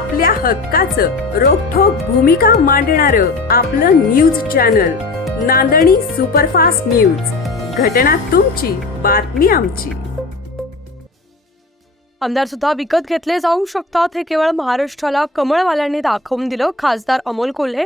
आपल्या हक्काचं रोखठोक भूमिका मांडणारं आपलं न्यूज चॅनल नांदणी सुपरफास्ट न्यूज. घटना तुमची, बातमी आमची. आमदार सुद्धा विकत घेतले जाऊ शकतात हे केवळ महाराष्ट्राला कमळवाल्यांनी दाखवून दिलं. खासदार अमोल कोल्हे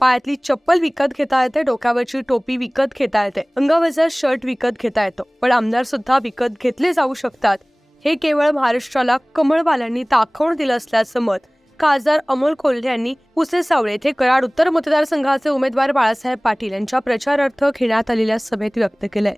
पायातली चप्पल विकत घेता येते, डोक्यावरची टोपी विकत घेता येते, अंगावरचा शर्ट विकत घेता येतो, पण आमदार सुद्धा विकत घेतले जाऊ शकतात हे केवळ महाराष्ट्राला कमळवाल्यांनी दाखवून दिलं असल्याचं मत खासदार अमोल कोल्हे यांनी पुसेसावळे येथे कराड उत्तर मतदारसंघाचे उमेदवार बाळासाहेब पाटील यांच्या प्रचारार्थ घेण्यात आलेल्या सभेत व्यक्त केलंय.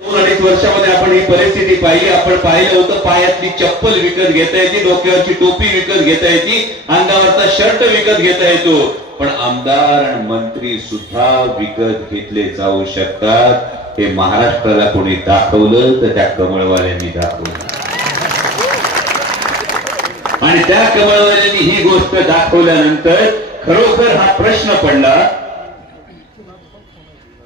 2-2.5 वर्षामध्ये आपण ही परिस्थिती पाहिली. आपण पाहिलं होतं पायातली चप्पल विकत घेता येते, डोक्यावरची टोपी विकत घेता येते, अंगावरचा शर्ट विकत घेता येतो, पण आमदार आणि मंत्री सुद्धा विकत घेतले जाऊ शकतात. हे महाराष्ट्राला कोणी दाखवलं तर त्या कमळवाल्यांनी दाखवलं, आणि त्या कमळवाल्यांनी ही गोष्ट दाखवल्यानंतर खरोखर हा प्रश्न पडला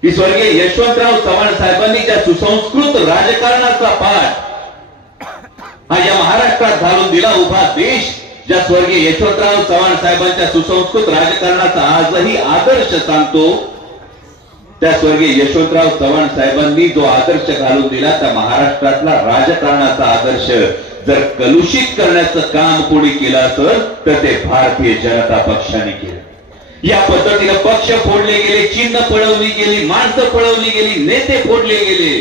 की स्वर्गीय यशवंतराव चव्हाण साहेबांनी ज्या सुसंस्कृत राजकारणाचा पाठ हा या महाराष्ट्रात घालून दिला उभा देश, ज्या स्वर्गीय यशवंतराव चव्हाण साहेबांच्या सुसंस्कृत राजकारणाचा आजही आदर्श सांगतो, त्या स्वर्गीय यशवंतराव चव्हाण साहेबांनी जो आदर्श घालून दिला त्या महाराष्ट्रातला राजकारणाचा आदर्श जर कलुषित करण्याचं काम कोणी केलं असेल तर ते भारतीय जनता पक्षाने केलं. या पद्धतीने पक्ष फोडले गेले, चिन्ह पळवली गेली, माणसं पळवली गेली, नेते फोडले गेले.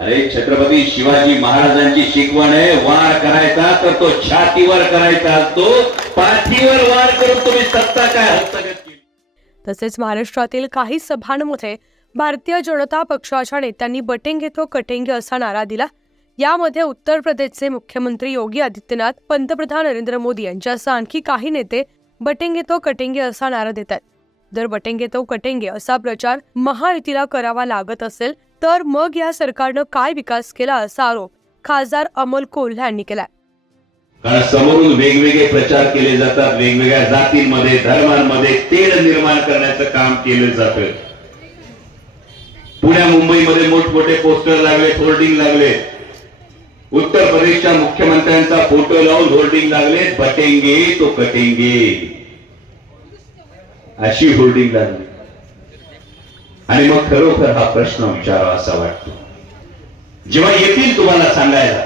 अरे छत्रपती शिवाजी महाराजांची शिकवण आहे, वार करायचा तर तो छातीवर करायचा असतो, पाठीवर वार करून तुम्ही सत्ता काय हस्तगत केली. तसेच महाराष्ट्रातील काही सभांमध्ये भारतीय जनता पक्षाच्या नेत्यांनी बटेंगे तो कटेंगे असा नारा दिला. यामध्ये उत्तर प्रदेशचे मुख्यमंत्री योगी आदित्यनाथ, पंतप्रधान नरेंद्र मोदी यांच्यासह आणखी काही नेते बटेंगे तो कटेंगे असा नारा देतात. जर बटेंगे तो कटेंगे असा प्रचार महायुतीला करावा लागत असेल तर मग या सरकारनं काय विकास केला असा आरोप खासदार अमोल कोल्हे यांनी केलाय. कारण समोरून वेगवेगळे प्रचार केले जातात, वेगवेगळ्या जातींमध्ये, धर्मांमध्ये तेढ निर्माण करण्याचं काम केलं जातं. पुण्या मुंबईमध्ये मोठमोठे पोस्टर लागले, होर्डिंग लागले. उत्तर प्रदेशच्या मुख्यमंत्र्यांचा फोटो लावून होर्डिंग लागले, बटेंगे तो कटेंगे अशी होर्डिंग लागली. आणि मग खरोखर हा प्रश्न विचारावा असा वाटतो, जेव्हा येतील तुम्हाला सांगायला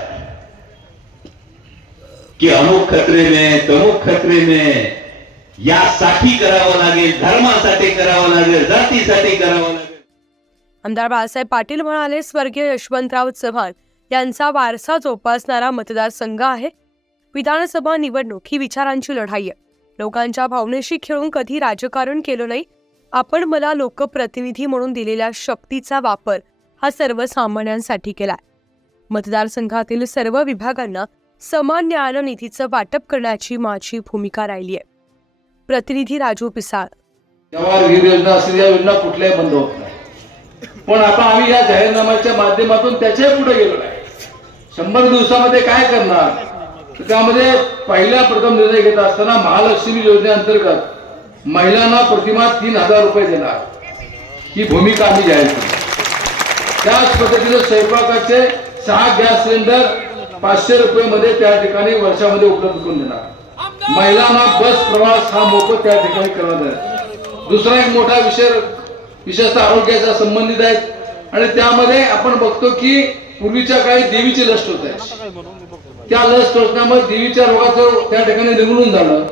की अमुक खतरे में तमुक खतरे में, यासाठी करावं लागेल, धर्मासाठी करावं लागेल, जातीसाठी करावं लागेल. आमदार बाळासाहेब पाटील म्हणाले, स्वर्गीय यशवंतराव चव्हाण यांचा वारसा जोपासणारा मतदारसंघ आहे. विधानसभा निवडणूक ही विचारांची लढाई आहे. लोकांच्या भावनेशी खेळून कधी राजकारण केलं नाही. आपण मला लोकप्रतिनिधी म्हणून दिलेल्या शक्तीचा वापर हा सर्वसामान्यांसाठी केलाय. मतदारसंघातील सर्व विभागांना समान न्यायानं निधीचं वाटप करण्याची माझी भूमिका राहिली आहे. प्रतिनिधी राजू पिसाळ. जवाहर योजना असलेल्या योजना कुठल्याही बंद होत नाही, पण आता आम्ही या जाहीरनाम्याच्या माध्यमातून त्याच्या पुढे गेलो नाही. 100 दिवसामध्ये काय करणार, त्यामध्ये पहिला प्रथम निर्णय घेत असताना महालक्ष्मी योजनेअंतर्गत महिलांना प्रतिमाह 3000 रुपये देणार ही भूमिका आम्ही जाहीर केली. त्याच पद्धतीने स्वयंपाकाचे 6 गॅस सिलेंडर 500 रुपये मध्ये त्या ठिकाणी वर्षामध्ये उपलब्ध करून देणार. महिलांना बस प्रवास हा मोफत त्या ठिकाणी करण्यात येणार. दुसरा एक मोठा विशेषतः आरोग्याच्या संबंधित आहेत, आणि त्यामध्ये आपण बघतो की पूर्वीच्या काळी देवीची लस टोचायची. त्या लस टोचण्यामध्ये देवीच्या रोगाचं त्या ठिकाणी निर्मूलन झालं.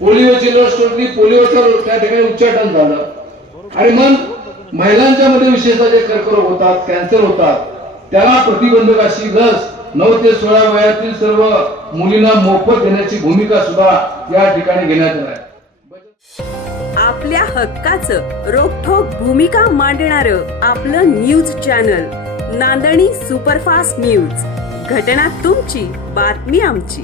पोलिओची लस टोचली, पोलिओचं त्या ठिकाणी उच्चाटन झालं. आणि मग महिलांच्या मध्ये विशेषतः जे कर्करोग होतात, कॅन्सर होतात, त्याला प्रतिबंधक अशी लस 9 ते 16 वयातील सर्व मुलींना मोफत देण्याची भूमिका सुद्धा या ठिकाणी घेण्यात येणार आहे. आपल्या हक्काचं रोखठोक भूमिका मांडणारं आपलं न्यूज चॅनल नांदणी सुपरफास्ट न्यूज. घटना तुमची, बातमी आमची.